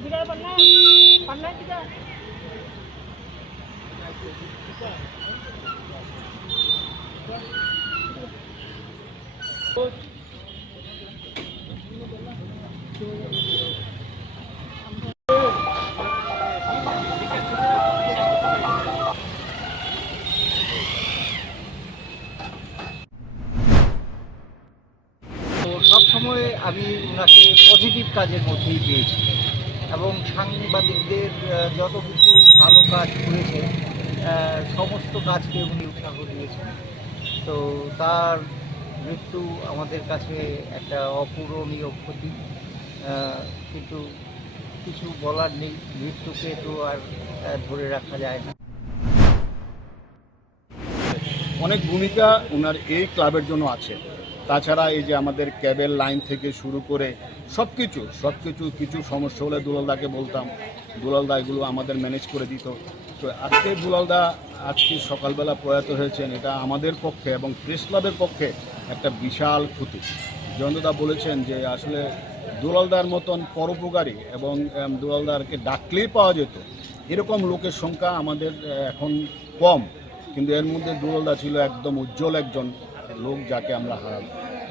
Tidak pernah, pernah tidak. সবসময় আমি ওনাকে পজিটিভ কাজের মধ্যেই পেয়েছি। এবং সাংবাদিকদের যত কিছু ভালো কাজ করেছে সমস্ত কাজকে উনি উৎসাহ দিয়েছেন। তো তার মৃত্যু আমাদের কাছে একটা অপূরণীয় ক্ষতি। কিন্তু কিছু বলার নেই, মৃত্যুকে তো আর ধরে রাখা যায় না। অনেক ভূমিকা ওনার এই ক্লাবের জন্য আছে। তাছাড়া এই যে আমাদের ক্যাবেল লাইন থেকে শুরু করে সব কিছু সব কিছু কিছু সমস্যা হলে দুলালদাকে বলতাম। দুলালদা এগুলো আমাদের ম্যানেজ করে দিত। তো আজকে দুলালদা আজকে সকালবেলা প্রয়াত হয়েছেন, এটা আমাদের পক্ষে এবং প্রেস ক্লাবের পক্ষে একটা বিশাল ক্ষতি। জয়ন্তদা বলেছেন যে আসলে দুলালদার মতন পরোপকারী এবং দুলালদারকে ডাকলেই পাওয়া যেত। এরকম লোকের সংখ্যা আমাদের এখন কম। কিন্তু এর মধ্যে দুলালদা ছিল একদম উজ্জ্বল একজন লোক যাকে আমরা হারালাম